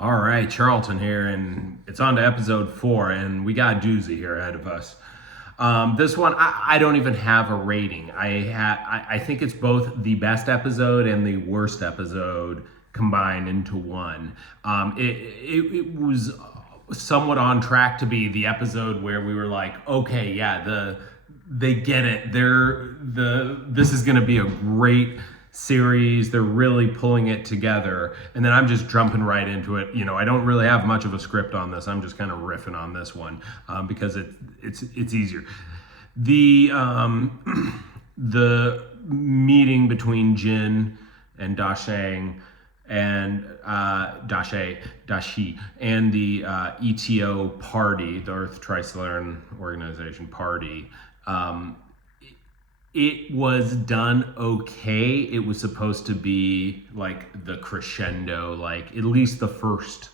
All right, Charlton here, and it's on to episode 4, and we got a doozy here ahead of us. This one, I don't even have a rating. I think it's both the best episode and the worst episode combined into one. It was somewhat on track to be the episode where we were like, okay, yeah, they get it. This is going to be a great series. They're really pulling it together, and then I'm just jumping right into it. I don't really have much of a script on this. I'm just kind of riffing on this one because it's easier. The the meeting between Jin and Dashang and Dashi and the ETO party, the Earth Tricellan Organization party. It was done okay. It was supposed to be like the crescendo, like at least the first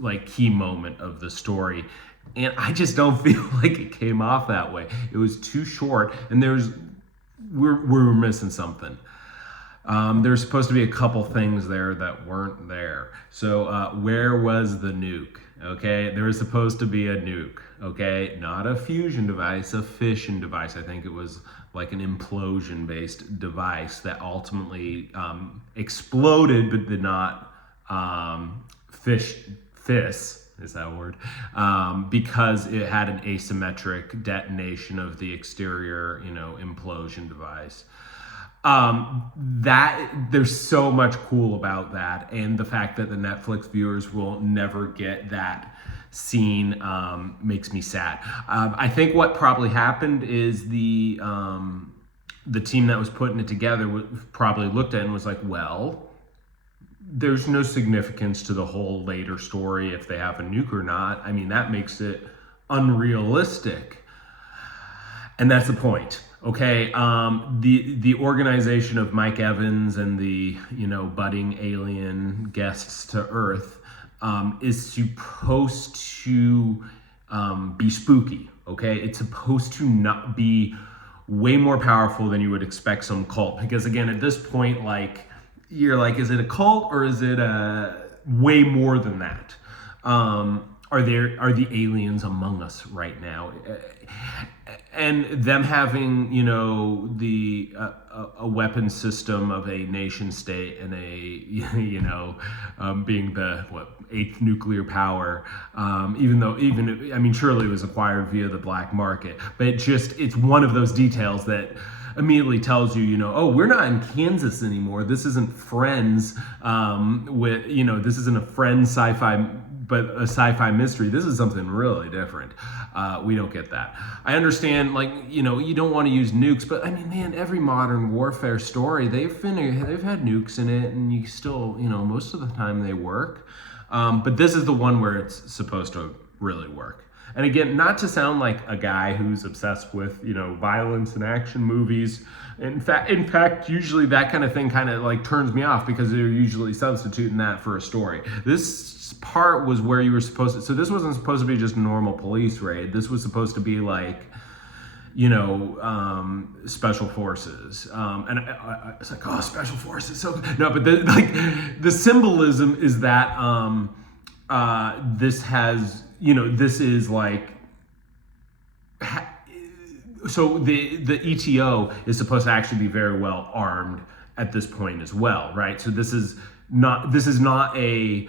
like key moment of the story. And I just don't feel like it came off that way. It was too short, and we're missing something. There's supposed to be a couple things there that weren't there. So where was the nuke? Okay, there was supposed to be a nuke. Okay, not a fusion device, a fission device. I think it was like an implosion-based device that ultimately exploded, but did not fizz. Is that a word? Because it had an asymmetric detonation of the exterior, implosion device. That there's so much cool about that, and the fact that the Netflix viewers will never get that scene makes me sad. I think what probably happened is the team that was putting it together probably looked at it and was like, well, there's no significance to the whole later story if they have a nuke or not. I mean, that makes it unrealistic. And that's the point. Okay, the organization of Mike Evans and the budding alien guests to Earth is supposed to be spooky. Okay, it's supposed to not be way more powerful than you would expect some cult. Because again, at this point, you're like, is it a cult or is it way more than that? Are the aliens among us right now? And them having, the a weapon system of a nation state and being the eighth nuclear power, surely it was acquired via the black market, but it's one of those details that immediately tells you, oh, we're not in Kansas anymore. This isn't Friends this isn't a Friends sci-fi, but a sci-fi mystery. This is something really different. We don't get that. I understand, you don't want to use nukes, but I mean, man, every modern warfare story, they've had nukes in it, and you still, most of the time they work. But this is the one where it's supposed to really work. And again, not to sound like a guy who's obsessed with, violence and action movies. In fact, usually that kind of thing kind of turns me off because they're usually substituting that for a story. This part was where you were supposed to, so this wasn't supposed to be just a normal police raid. This was supposed to be special forces. And I was like, oh, special forces. So no, but the symbolism is that this has, this is so the ETO is supposed to actually be very well armed at this point as well, right? So this is not a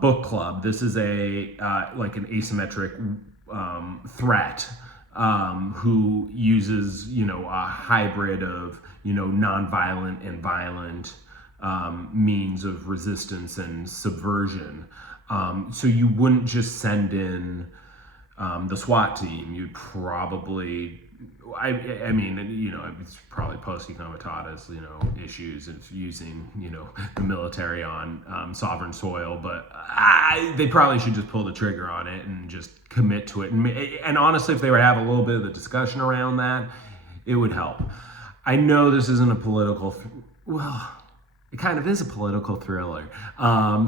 book club. This is an asymmetric threat who uses a hybrid of nonviolent and violent means of resistance and subversion. So you wouldn't just send in the SWAT team. You'd probably, it's probably post comitatus, issues of using, the military on sovereign soil, but they probably should just pull the trigger on it and just commit to it. And honestly, if they were to have a little bit of the discussion around that, it would help. I know this isn't a political, it kind of is a political thriller.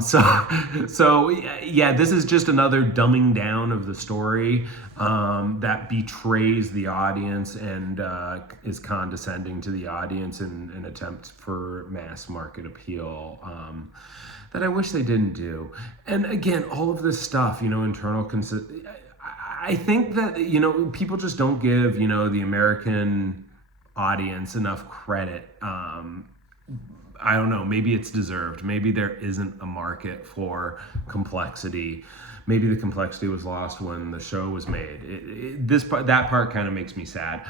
So yeah, this is just another dumbing down of the story that betrays the audience and is condescending to the audience in an attempt for mass market appeal. That I wish they didn't do. And again, all of this stuff, internal I think that, people just don't give, the American audience enough credit. I don't know, maybe it's deserved. Maybe there isn't a market for complexity. Maybe the complexity was lost when the show was made. That part kind of makes me sad.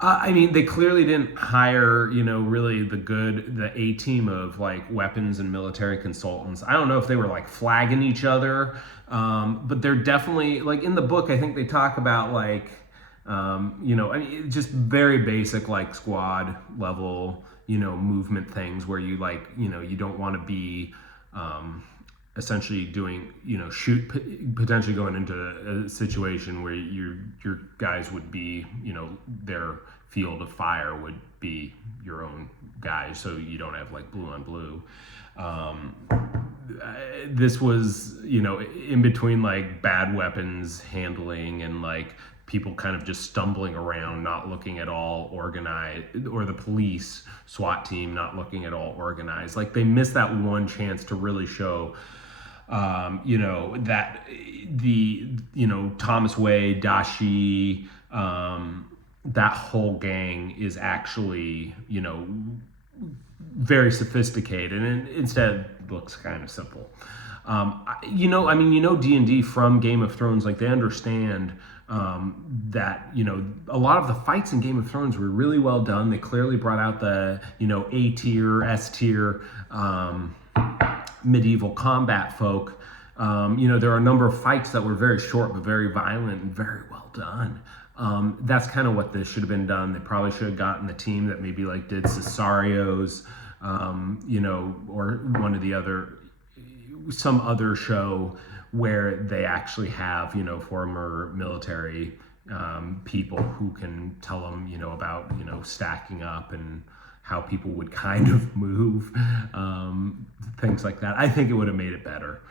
I mean, they clearly didn't hire, really the A team of like weapons and military consultants. I don't know if they were like flagging each other, but they're definitely like in the book. I think they talk about like, just very basic like squad level, movement things where you like, you don't want to be essentially doing, potentially going into a situation where your guys would be, their field of fire would be your own guys, so you don't have like blue on blue. This was, in between like bad weapons handling and like people kind of just stumbling around, not looking at all organized, or the police SWAT team not looking at all organized. Like they missed that one chance to really show, that Thomas Wade, Dashi, that whole gang is actually, very sophisticated and instead looks kind of simple. D&D from Game of Thrones, like they understand that, a lot of the fights in Game of Thrones were really well done. They clearly brought out the, A tier, S tier, medieval combat folk. There are a number of fights that were very short, but very violent and very well done. That's kind of what this should have been done. They probably should have gotten the team that maybe like did Cesario's, or one of the other, some other show where they actually have, former military people who can tell them, about, stacking up and how people would kind of move, things like that. I think it would have made it better.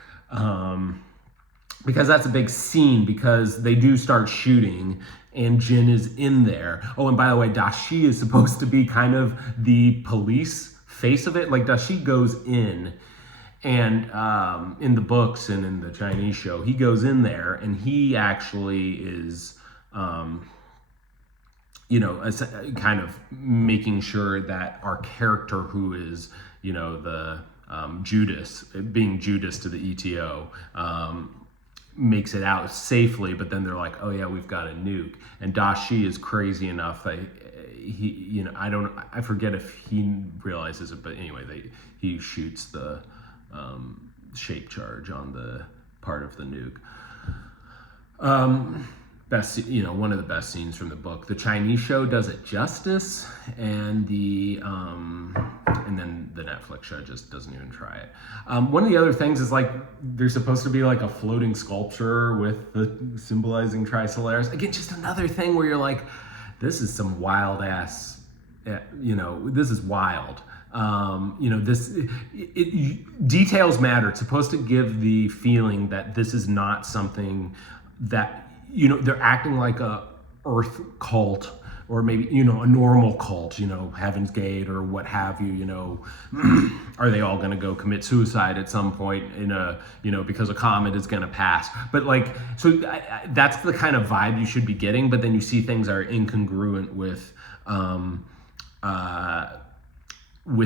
Because that's a big scene, because they do start shooting and Jin is in there. Oh, and by the way, Dashi is supposed to be kind of the police face of it. Like Dashi goes in, and in the books and in the Chinese show, he goes in there and he actually is, kind of making sure that our character, who is, the Judas, being Judas to the ETO, makes it out safely. But then they're like, oh yeah, we've got a nuke. And Dashi is crazy enough that I forget if he realizes it, but anyway, he shoots the shape charge on the part of the nuke. Best, one of the best scenes from the book. The Chinese show does it justice, and and then the Netflix show just doesn't even try it. One of the other things is like there's supposed to be like a floating sculpture with the symbolizing Trisolaris. Again, just another thing where you're like, this is some wild ass, this is wild. Details matter. It's supposed to give the feeling that this is not something that, they're acting like a earth cult, or maybe, a normal cult, Heaven's Gate or what have you, are they all going to go commit suicide at some point because a comet is going to pass? But like, so that's the kind of vibe you should be getting. But then you see things are incongruent with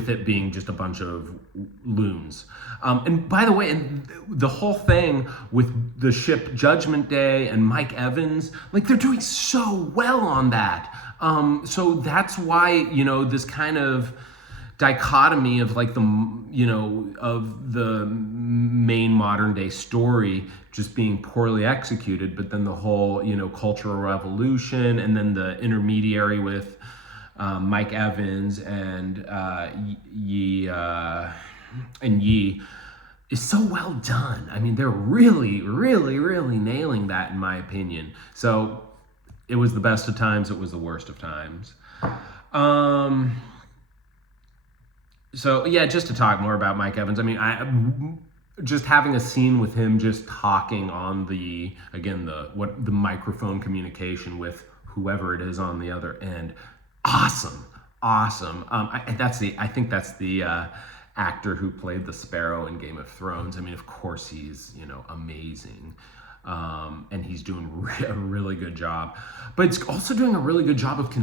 it being just a bunch of loons. And by the way, and the whole thing with the ship Judgment Day and Mike Evans, like they're doing so well on that. So that's why, this kind of dichotomy of like of the main modern day story just being poorly executed, but then the whole, cultural revolution, and then the intermediary with Mike Evans and Yi is so well done. I mean, they're really, really, really nailing that, in my opinion. So it was the best of times. It was the worst of times. So yeah, just to talk more about Mike Evans. I mean, I just having a scene with him just talking on the again the microphone communication with whoever it is on the other end. Awesome, awesome. I think that's the actor who played the Sparrow in Game of Thrones. I mean, of course he's amazing. And he's doing a really good job. But it's also doing a really good job of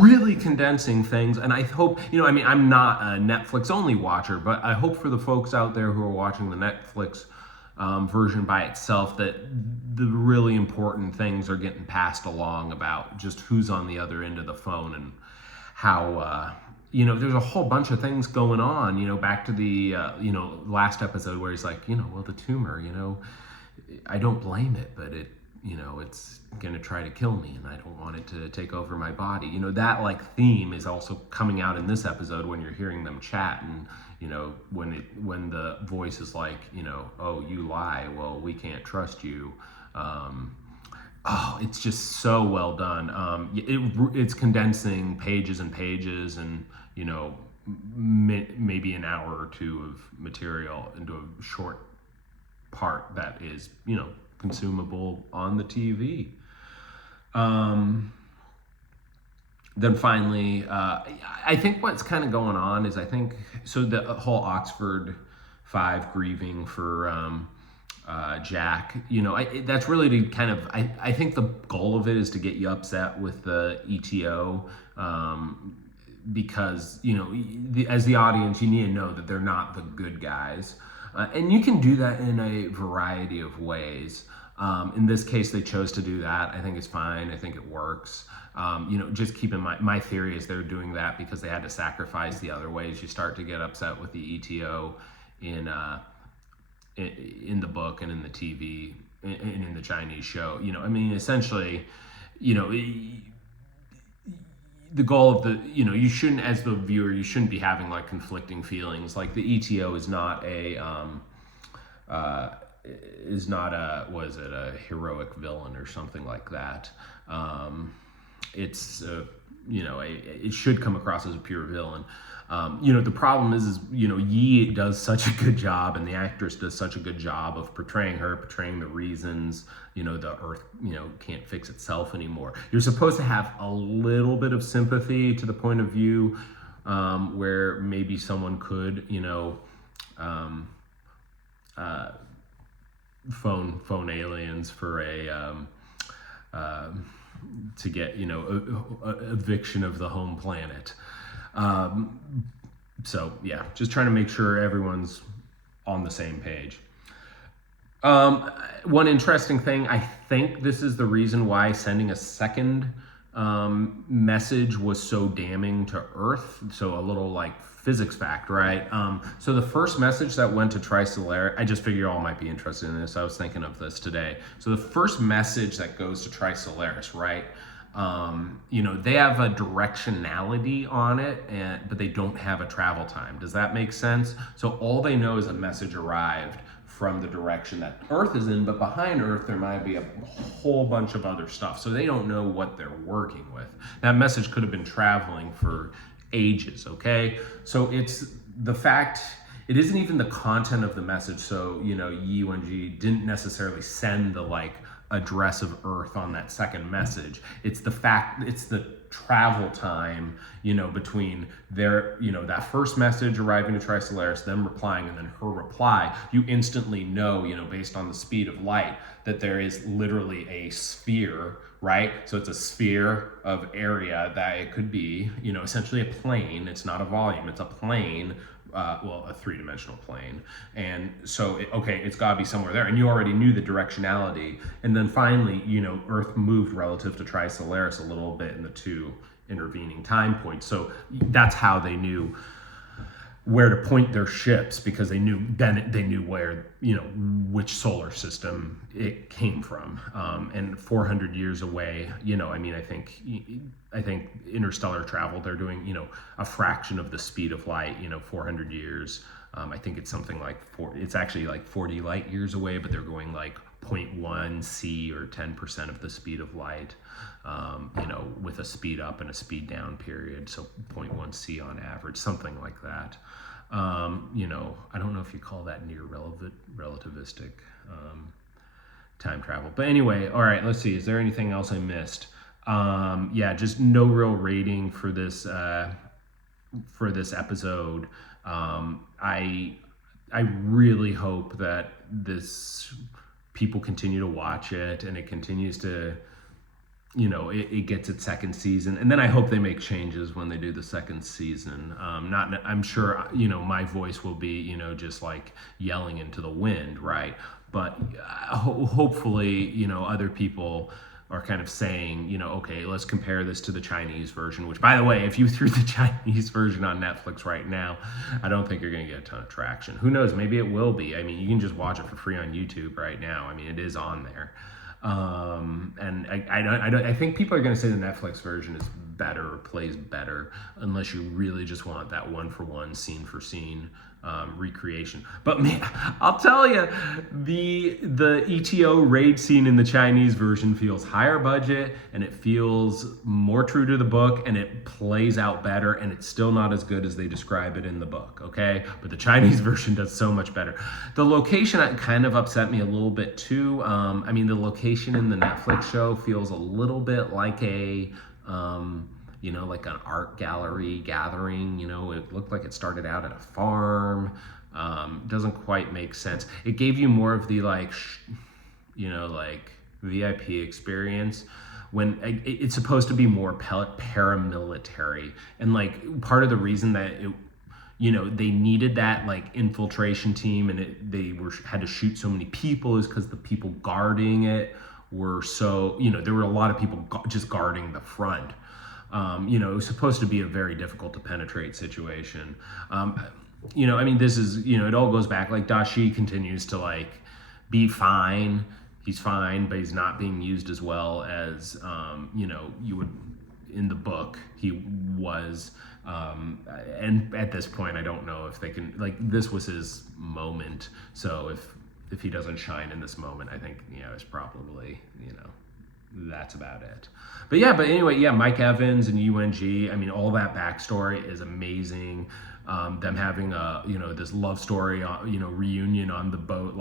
really condensing things. And I hope, I mean, I'm not a Netflix only watcher, but I hope for the folks out there who are watching the Netflix version by itself that the really important things are getting passed along about just who's on the other end of the phone and how. There's a whole bunch of things going on, back to the, last episode where he's like, well, the tumor, I don't blame it, but it's going to try to kill me and I don't want it to take over my body. That theme is also coming out in this episode when you're hearing them chat and, when the voice is like, oh, you lie. Well, we can't trust you. It's just so well done. It's condensing pages and pages and, maybe an hour or two of material into a short part that is, consumable on the TV. Then finally, I think what's kind of going on is so the whole Oxford 5 grieving for Jack, that's really to kind of, I think the goal of it is to get you upset with the ETO, because, as the audience, you need to know that they're not the good guys. And you can do that in a variety of ways. In this case, they chose to do that. I think it's fine. I think it works. Just keep in mind, my theory is they're doing that because they had to sacrifice the other ways. You start to get upset with the ETO in the book and in the TV and in the Chinese show. Essentially, the goal of the, you shouldn't, as the viewer, you shouldn't be having conflicting feelings. Like the ETO is not a, was it a heroic villain or something like that. It's, it should come across as a pure villain. The problem is Yi does such a good job and the actress does such a good job of portraying the reasons, the earth, can't fix itself anymore. You're supposed to have a little bit of sympathy to the point of view, where maybe someone could, phone aliens for to get, eviction of the home planet. So yeah, just trying to make sure everyone's on the same page. One interesting thing, I think this is the reason why sending a second message was so damning to Earth. So a little physics fact, right? So the first message that went to Trisolaris, I just figure you all might be interested in this. I was thinking of this today. So the first message that goes to Trisolaris, right? They have a directionality on it, but they don't have a travel time. Does that make sense? So all they know is a message arrived from the direction that Earth is in, but behind Earth there might be a whole bunch of other stuff. So they don't know what they're working with. That message could have been traveling for ages, okay? So it's the fact, it isn't even the content of the message. So, Yi Wenji didn't necessarily send the address of Earth on that second message. It's the fact, it's the travel time, between their, that first message arriving to Trisolaris, them replying, and then her reply. You instantly know, based on the speed of light, that there is literally a sphere, right? So it's a sphere of area that it could be, essentially a plane. It's not a volume, it's a plane. A three-dimensional plane. And so, it's got to be somewhere there. And you already knew the directionality. And then finally, Earth moved relative to Trisolaris a little bit in the two intervening time points. So that's how they knew where to point their ships, because they knew where, which solar system it came from. And 400 years away, I think interstellar travel, they're doing, a fraction of the speed of light, 400 years I think it's something like it's actually like 40 light years away, but they're going like 0.1 c or 10% of the speed of light, with a speed up and a speed down period. So 0.1 c on average, something like that. I don't know if you call that near relativistic time travel. But anyway, all right, let's see. Is there anything else I missed? Just no real rating for this episode. I really hope that people continue to watch it and it continues to, it gets its second season, and then I hope they make changes when they do the second season. I'm sure, my voice will be, just like yelling into the wind, right? But hopefully, other people are kind of saying, okay, let's compare this to the Chinese version, which, by the way, if you threw the Chinese version on Netflix right now, I don't think you're going to get a ton of traction. Who knows? Maybe it will be. I mean, you can just watch it for free on YouTube right now. I mean, it is on there. And I think people are going to say the Netflix version is better or plays better, unless you really just want that one for one, scene for scene recreation. But man, I'll tell you, the ETO raid scene in the Chinese version feels higher budget, and it feels more true to the book, and it plays out better, and it's still not as good as they describe it in the book, okay? But the Chinese version does so much better. The location kind of upset me a little bit too. The location in the Netflix show feels a little bit like like an art gallery gathering. It looked like it started out at a farm. Doesn't quite make sense. It gave you more of the VIP experience when it's supposed to be more paramilitary. And part of the reason that they needed that infiltration team, and they had to shoot so many people, is because the people guarding it were so, there were a lot of people just guarding the front. It was supposed to be a very difficult to penetrate situation. This is, it all goes back, Da Shi continues to be fine. He's fine, but he's not being used as well as, you would in the book he was. And at this point, I don't know if they can, this was his moment. So if he doesn't shine in this moment, I think, it's probably, that's about it. But anyway, Mike Evans and UNG, all that backstory is amazing. Them having this love story, reunion on the boat,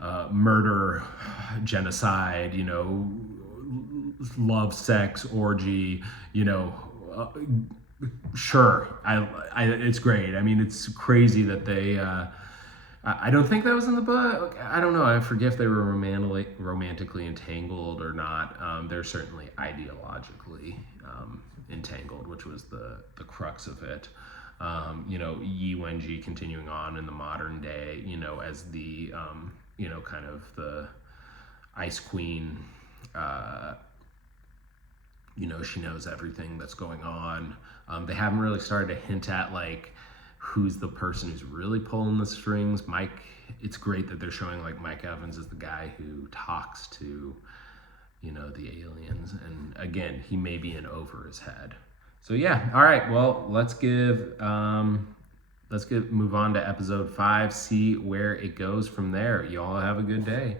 a murder, genocide, love, sex, orgy, sure. It's great. It's crazy that they, I don't think that was in the book. I don't know. I forget if they were romantically entangled or not. They're certainly ideologically entangled, which was the crux of it. Yi Wenji continuing on in the modern day, as the, kind of the Ice Queen. She knows everything that's going on. They haven't really started to hint at who's the person who's really pulling the strings. It's great that they're showing Mike Evans is the guy who talks to, the aliens. And again, he may be in over his head. So all right. Well, let's move on to episode 5, see where it goes from there. Y'all have a good day.